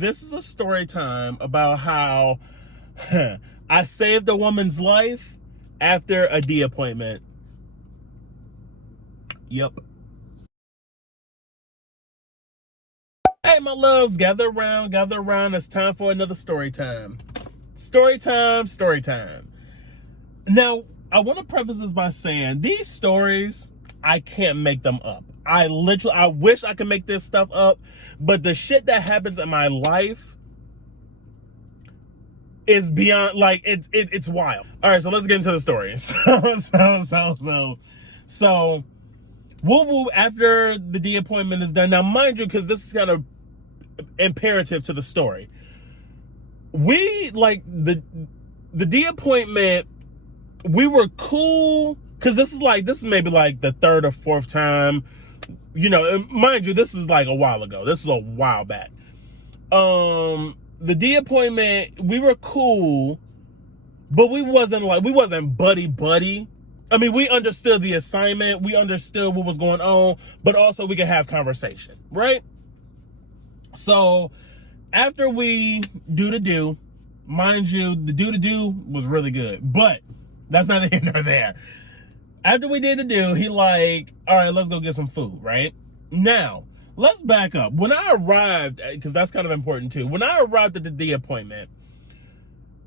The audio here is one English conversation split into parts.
this is a story time about how I saved a woman's life after a D appointment. Yep. Hey, my loves, gather around. It's time for another story time. Story time. Now, I want to preface this by saying these stories, I can't make them up. I wish I could make this stuff up, but the shit that happens in my life is beyond, like, it's wild. All right, so let's get into the story. So, woo-woo, after the D appointment is done. Now, mind you, because this is kind of imperative to the story. We, like, the D appointment, we were cool, because this is maybe like the third or fourth time, you know, mind you, this is like a while ago. This is a while back. The D appointment, we were cool, but we wasn't buddy. I mean, we understood the assignment, we understood what was going on, but also we could have conversation, right? So after we do, mind you, the do was really good, but that's neither here nor there. After we did the do, he like, all right, let's go get some food, right? Now, let's back up. When I arrived, because that's kind of important too, when I arrived at the D appointment,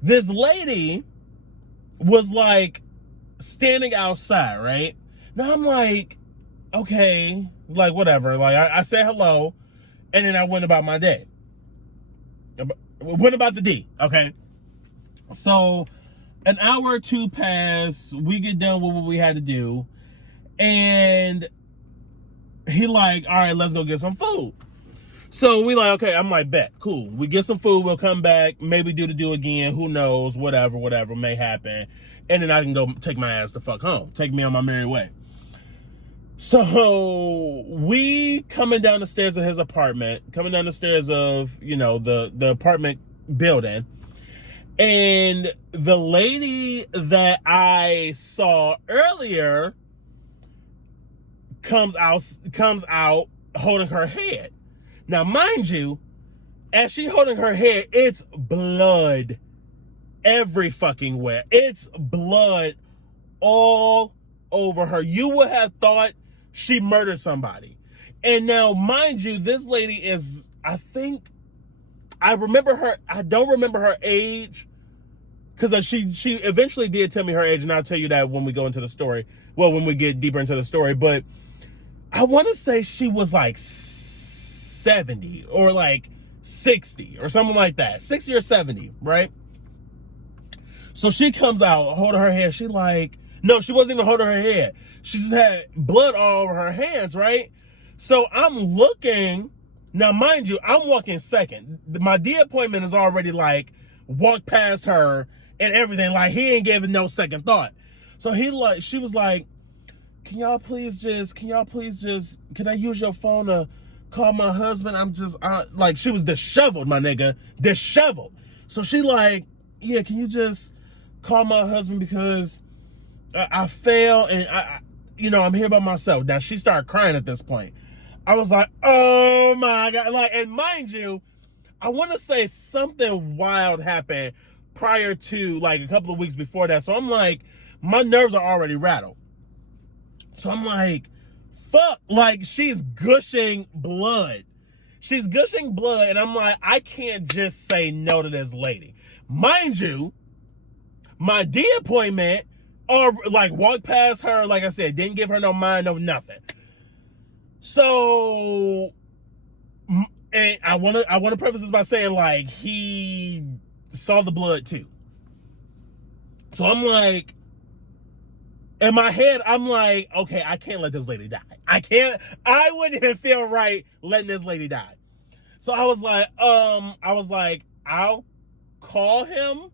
this lady was like standing outside, right? Now I'm like, okay, like whatever. Like I said hello, and then I went about my day. Went about the D, okay? So an hour or two pass, we get done with what we had to do, and he like, all right, let's go get some food. So we like, okay, I'm like, bet, cool. We get some food, we'll come back, maybe do the do again, who knows, whatever may happen, and then I can go take my ass the fuck home, take me on my merry way. So we coming down the stairs of his apartment, coming down the stairs of, you know, the apartment building, and the lady that I saw earlier comes out holding her head. Now, mind you, as she holding her head, it's blood every fucking where. It's blood all over her. You would have thought she murdered somebody. And now, mind you, this lady is, I remember her, I don't remember her age, because she eventually did tell me her age, and I'll tell you that when we go into the story. Well, when we get deeper into the story. But I want to say she was like 70 or like 60 or something like that. 60 or 70, right? So she comes out holding her head. She like, no, she wasn't even holding her head. She just had blood all over her hands, right? So I'm looking. Now, mind you, I'm walking second. My D appointment is already like walked past her and everything. Like, he ain't giving no second thought. So she was like, can I use your phone to call my husband? Like, she was disheveled, my nigga, disheveled. So she like, yeah, can you just call my husband, because I fell and I'm here by myself. Now, she started crying at this point. I was like, oh my God. Like, and mind you, I want to say something wild happened prior to, like, a couple of weeks before that. So I'm like, my nerves are already rattled. So I'm like, fuck, like, she's gushing blood. And I'm like, I can't just say no to this lady. Mind you, my D appointment, or like, walked past her, like I said, didn't give her no mind, no nothing. So, and I want to preface this by saying, like, he saw the blood too. So I'm like, in my head, I'm like, okay, I can't let this lady die. I wouldn't even feel right letting this lady die. So I was like, I'll call him,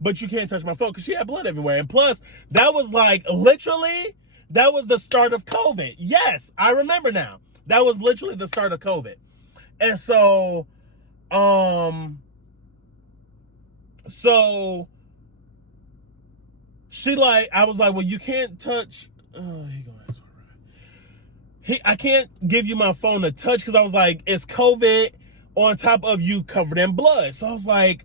but you can't touch my phone, because she had blood everywhere. And plus, that was like, literally, that was the start of COVID. Yes, I remember now. That was literally the start of COVID. And so, she like, I was like, well, you can't touch, I can't give you my phone to touch, because I was like, it's COVID. on top of you covered in blood. So I was like,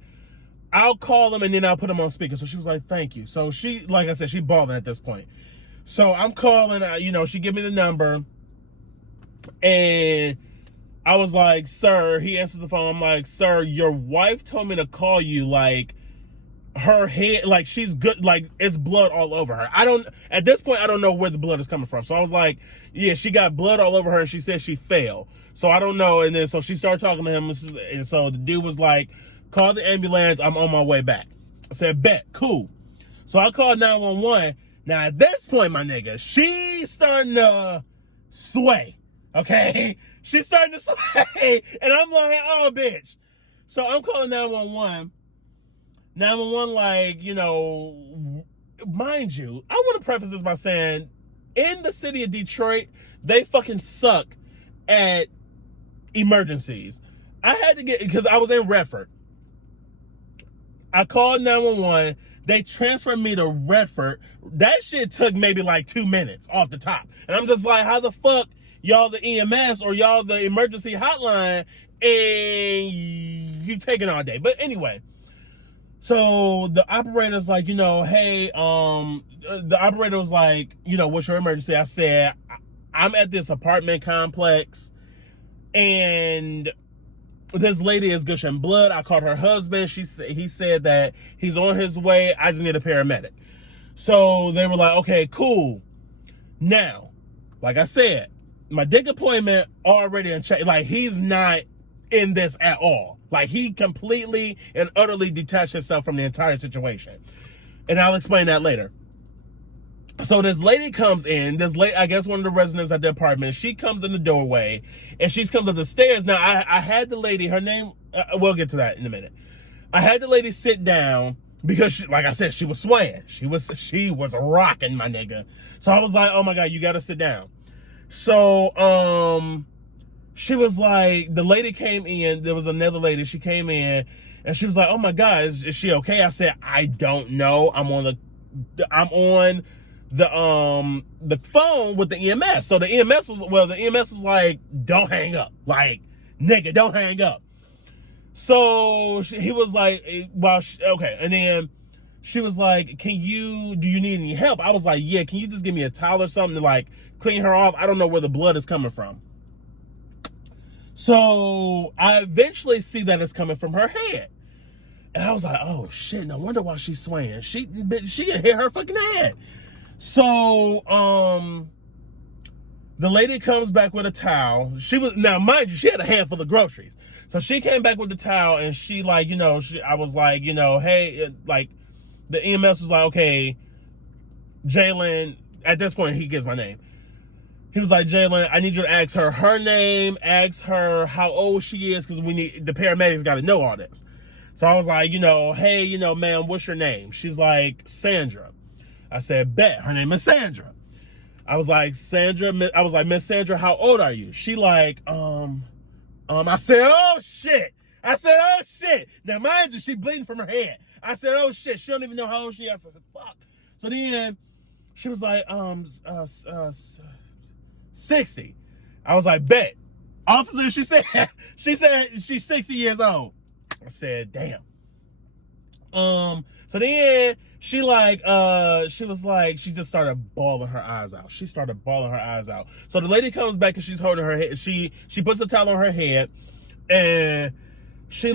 I'll call him and then I'll put him on speaker. So she was like, thank you. So she, like I said, she balling at this point. So I'm calling, she give me the number, and I was like, sir, he answered the phone. I'm like, sir, your wife told me to call you, like, her head, like, she's good, like, it's blood all over her. At this point, I don't know where the blood is coming from. So I was like, yeah, she got blood all over her, and she said she fell. So I don't know. And then, so she started talking to him, and so the dude was like, call the ambulance, I'm on my way back. I said, bet, cool. So I called 911. Now, at this point, my nigga, she's starting to sway, okay? She's starting to sway, and I'm like, oh, bitch. So I'm calling 911. 911, like, mind you, I want to preface this by saying, in the city of Detroit, they fucking suck at emergencies. I had to because I was in Redford. I called 911. They transferred me to Redford. That shit took maybe like 2 minutes off the top. And I'm just like, how the fuck y'all the EMS or y'all the emergency hotline and you taking all day? But anyway, so the operator's like, hey, the operator was like, what's your emergency? I said, I'm at this apartment complex and this lady is gushing blood. I called her husband. He said that he's on his way. I just need a paramedic. So they were like, okay, cool. Now, like I said, my dick appointment already in check. Like, he's not in this at all. Like, he completely and utterly detached himself from the entire situation. And I'll explain that later. So this lady comes in, I guess one of the residents at the apartment, she comes in the doorway and she comes up the stairs. Now I had the lady, her name, we'll get to that in a minute. I had the lady sit down because she, like I said, she was swaying. She was rocking, my nigga. So I was like, oh my God, you got to sit down. So, she was like, the lady came in, there was another lady, she came in and she was like, oh my God, is she okay? I said, I don't know. I'm on the phone with the EMS. So the EMS was like, don't hang up. Like, nigga, don't hang up. So he was like, okay. And then she was like, do you need any help? I was like, yeah, can you just give me a towel or something to like clean her off? I don't know where the blood is coming from. So I eventually see that it's coming from her head. And I was like, oh shit, no wonder why she's swaying. She hit her fucking head. So, the lady comes back with a towel. Now mind you, she had a handful of groceries. So she came back with the towel and she like, I was like, hey, like the EMS was like, okay, Jalen, at this point he gives my name. He was like, Jalen, I need you to ask her name, ask her how old she is, because the paramedics got to know all this. So I was like, hey, ma'am, what's your name? She's like, Sandra. I said, bet, her name is Sandra. I was like, Miss Sandra, how old are you? She like, I said, oh shit. Now mind you, she bleeding from her head. I said, oh shit, she don't even know how old she is. I said, fuck. So then she was like, 60. I was like, bet. Officer, she said she's 60 years old. I said, damn. So then she was like, she just started bawling her eyes out. So the lady comes back and she's holding her head. She puts a towel on her head and she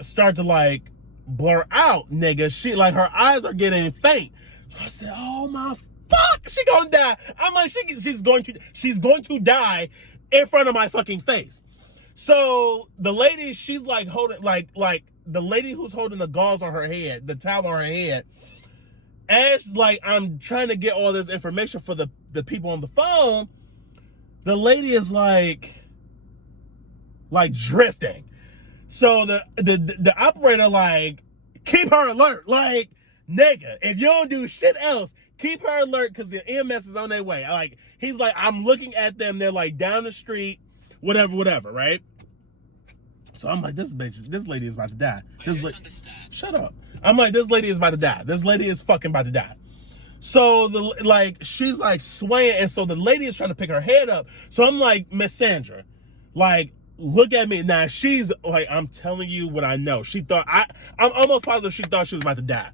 start to like blur out, nigga. She like, her eyes are getting faint. So I said, oh my fuck, she gonna die. I'm like, she's going to die in front of my fucking face. So the lady, she's like holding, like the lady who's holding the gauze on her head, the towel on her head, as like I'm trying to get all this information for the people on the phone, the lady is like drifting. So the operator like, keep her alert. Like, nigga, if you don't do shit else, keep her alert because the EMS is on their way. Like, he's like, I'm looking at them. They're like down the street, whatever, right? So I'm like, this lady is about to die. Shut up. I'm like, this lady is about to die. This lady is fucking about to die. So she's like swaying, and so the lady is trying to pick her head up. So I'm like, Miss Sandra, like, look at me. Now she's like, I'm telling you what I know. She thought, I'm almost positive she thought she was about to die.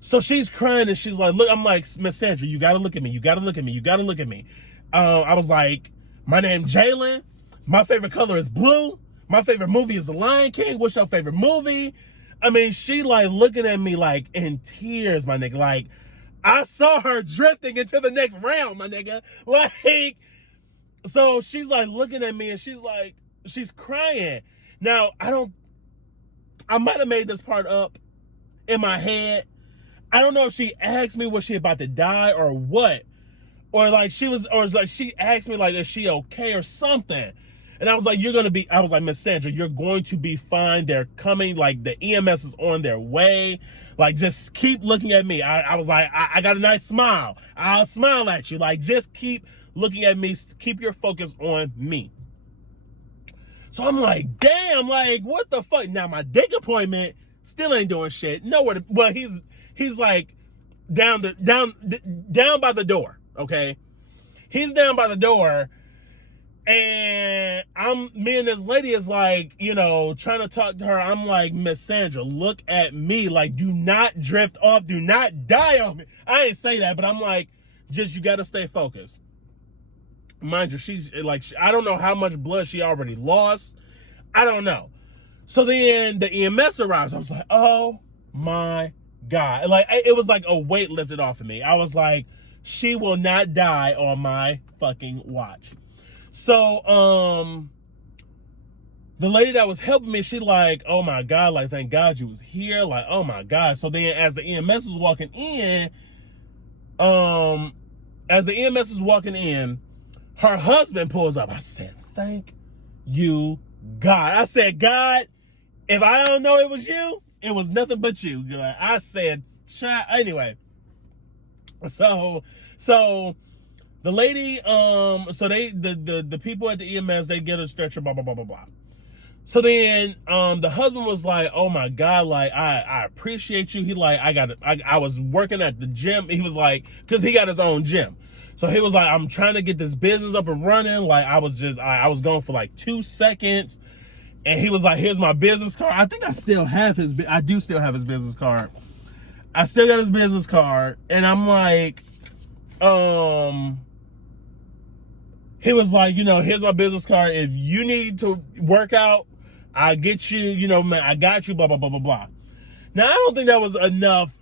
So she's crying and she's like, look, I'm like, Miss Sandra, you gotta look at me. You gotta look at me. You gotta look at me. I was like, my name's Jalen. My favorite color is blue. My favorite movie is The Lion King. What's your favorite movie? I mean, she like looking at me like in tears, my nigga. Like, I saw her drifting into the next round, my nigga. Like, so she's like looking at me and she's like, she's crying. Now, I might have made this part up in my head. I don't know if she asked me was she about to die or what. Or like she asked me like, is she okay or something? And I was like, I was like, Miss Sandra, you're going to be fine. They're coming, like the EMS is on their way. Like, just keep looking at me. I was like, I got a nice smile. I'll smile at you. Like, just keep looking at me. Keep your focus on me. So I'm like, damn, like, what the fuck? Now my dick appointment still ain't doing shit. Nowhere. Well, he's like down by the door. Okay. He's down by the door. And me and this lady is like, you know, trying to talk to her. I'm like, Miss Sandra, look at me. Like, do not drift off. Do not die on me. I ain't say that, but I'm like, just, you got to stay focused. Mind you, she's like, I don't know how much blood she already lost. I don't know. So then the EMS arrives. I was like, oh my God. Like, it was like a weight lifted off of me. I was like, she will not die on my fucking watch. So, the lady that was helping me, she like, oh my God, like, thank God you was here. Like, oh my God. So then as the EMS was walking in, her husband pulls up. I said, thank you, God. I said, God, if I don't know it was you, it was nothing but you. God. I said, child. Anyway. So the lady, so the people at the EMS, they get a stretcher, blah, blah, blah, blah, blah. So then, the husband was like, oh my God, like, I appreciate you. He like, I was working at the gym. He was like, cause he got his own gym. So he was like, I'm trying to get this business up and running. Like, I was going for like 2 seconds. And he was like, here's my business card. I think I do still have his business card. I still got his business card. And I'm like, he was like, you know, here's my business card. If you need to work out, I'll get you, you know, man, I got you, blah, blah, blah, blah, blah. Now, I don't think that was enough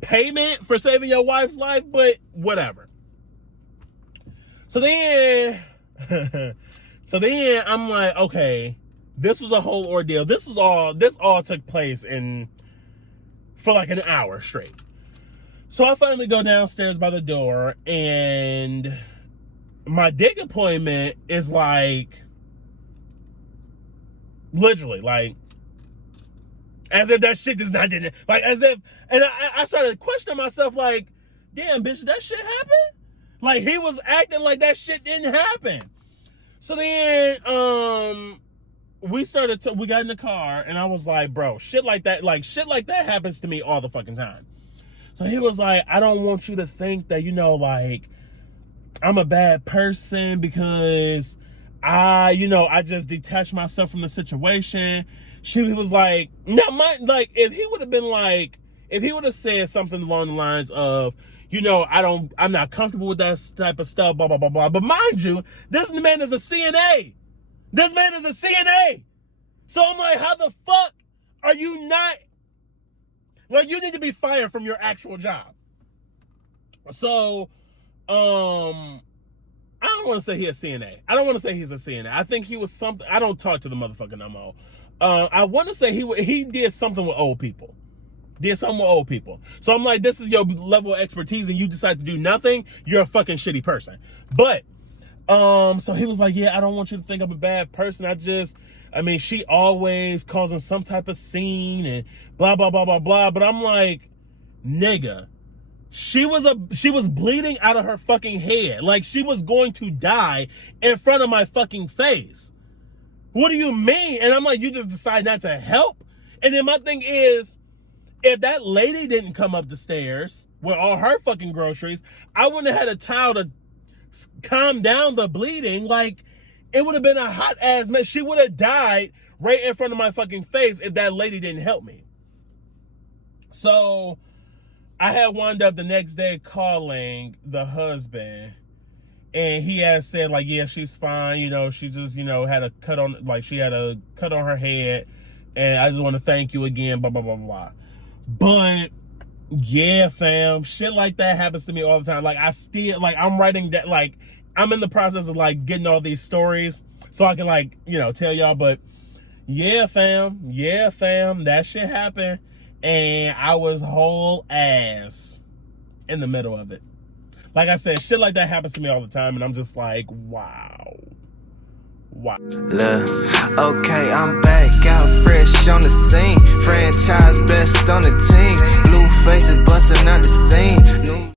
payment for saving your wife's life, but whatever. So then I'm like, okay, this was a whole ordeal. This all took place for like an hour straight. So I finally go downstairs by the door, and my dick appointment is like, literally, like, as if that shit just not didn't, like, as if, and I started questioning myself, like, damn, bitch, did that shit happen? Like, he was acting like that shit didn't happen. So then, we got in the car, and I was like, bro, shit like that happens to me all the fucking time. So he was like, I don't want you to think that, you know, like, I'm a bad person because I just detached myself from the situation. He was like, no, if he would have said something along the lines of, you know, I'm not comfortable with that type of stuff, blah, blah, blah, blah. But mind you, this man is a CNA. This man is a CNA. So I'm like, how the fuck are you not, like, you need to be fired from your actual job. So, I don't want to say he's a CNA. I don't want to say he's a CNA. I think he was something. I don't talk to the motherfucker no more. I want to say he did something with old people. So I'm like, this is your level of expertise and you decide to do nothing, you're a fucking shitty person. But, so he was like, yeah, I don't want you to think I'm a bad person. She always causing some type of scene and blah, blah, blah, blah, blah. But I'm like, nigga, she was bleeding out of her fucking head. Like, she was going to die in front of my fucking face. What do you mean? And I'm like, you just decide not to help? And then my thing is, if that lady didn't come up the stairs with all her fucking groceries, I wouldn't have had a towel to calm down the bleeding. Like, It would have been a hot ass mess. She would have died right in front of my fucking face if that lady didn't help me. So I had wound up the next day calling the husband, and he had said, like, yeah, she's fine. You know, she just, you know, had a cut on, like, she had a cut on her head, and I just want to thank you again, blah, blah, blah, blah. But yeah, fam, shit like that happens to me all the time. Like, I still, like, I'm writing that, like, I'm in the process of, like, getting all these stories so I can, like, you know, tell y'all. But yeah, fam, that shit happened, and I was whole ass in the middle of it. Like I said, shit like that happens to me all the time, and I'm just like, wow. Look, okay, I'm back, out fresh on the scene. Franchise best on the team. Blue faces busting out the scene.